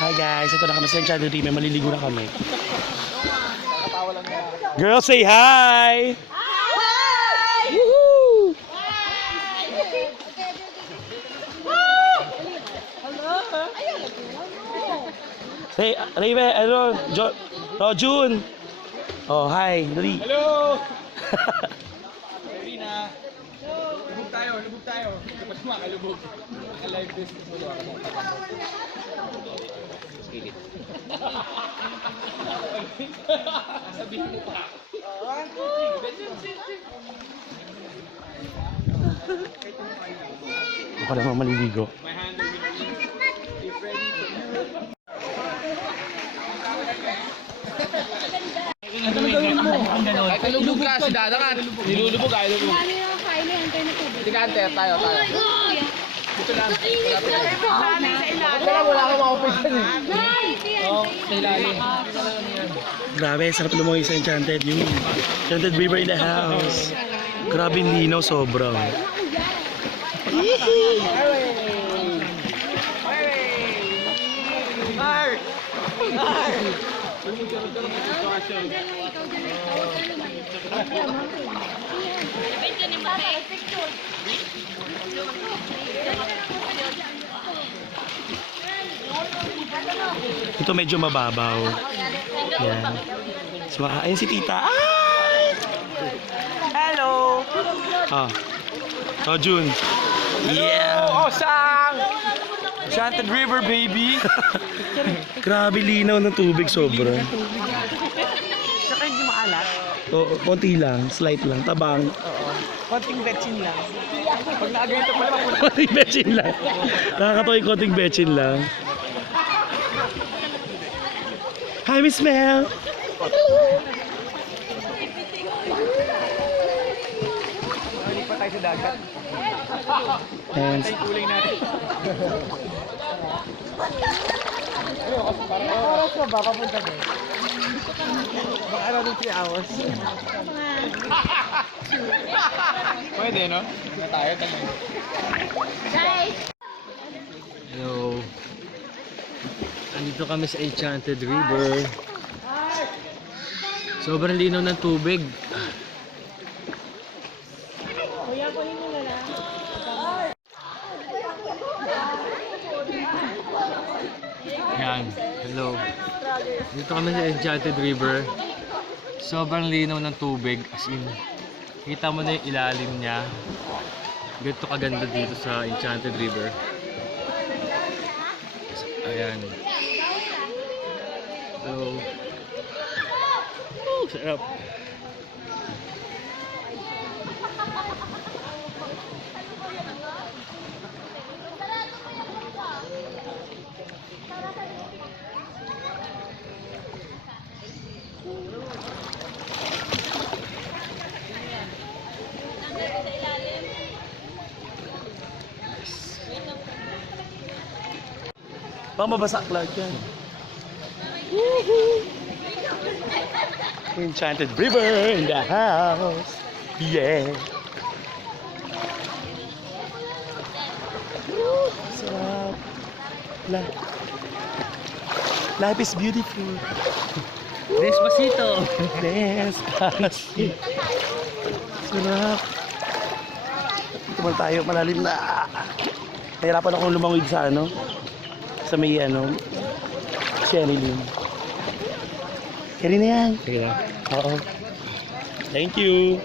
Hi guys, ito na kami sa Enchanted River. Maliligo na kami. Girls, say hi! Hi! Woohoo! Say, River, ano, June. Oh, hi, Dali. Hello! Ready na. Lubog tayo. Tapos makalubog. Naka-live test mo doon ako. Spirit. Sabihin mo pa. Ako naman maliligo. My hand will be if ready for you. Kahit nilulubog ka, si Dada ka. Nilulubog ka, nilulubog. Ano yung kaili? Antay na tubig. Hindi ka ante, tayo. Dito lang. Wala Wala kang ma-open eh. Oo, Sa ilalim. Grabe, sarap lumungoy sa Enchanted. Yung Enchanted River in the house. Grabe yung linaw, sobra. Ito medyo mababaw. Yan. So, ayun si tita. Ay! Hello! Ah. Oh, June. Yeah! Oh, sang! Enchanted River, baby! Grabe linaw ng tubig, sobra. Saka hindi maalat. Oo, konti lang, slight lang, tabang. Oo. Konting betchin lang. Pag nakaganito pala, Konting betchin lang. Nakakatawa yung konting betchin lang. Hi, Miss Mel! hindi pa tayo sa dagat. And, Kuling natin. Oras mo ba? Papunta ba? Baka around 3 hours. Pwede, no? Na tayo, Hello. Andito kami sa Enchanted River. Sobrang linaw ng tubig. Yan. Hello. Dito kami sa Enchanted River. Sobrang linaw ng tubig. As in, kita mo na yung ilalim niya. Ganito kaganda dito sa Enchanted River. Ayan. So, sarap. pang mabasa Clark yan. Enchanted River in the house. Yeah. Sarap. Life is beautiful. Despacito. Despacito. Sarap. Dito man tayo, malalim na. Nahirapan akong lumangwid sa sa may Sherilyn. Kaya na yan. Sige lang. Oo. Thank you.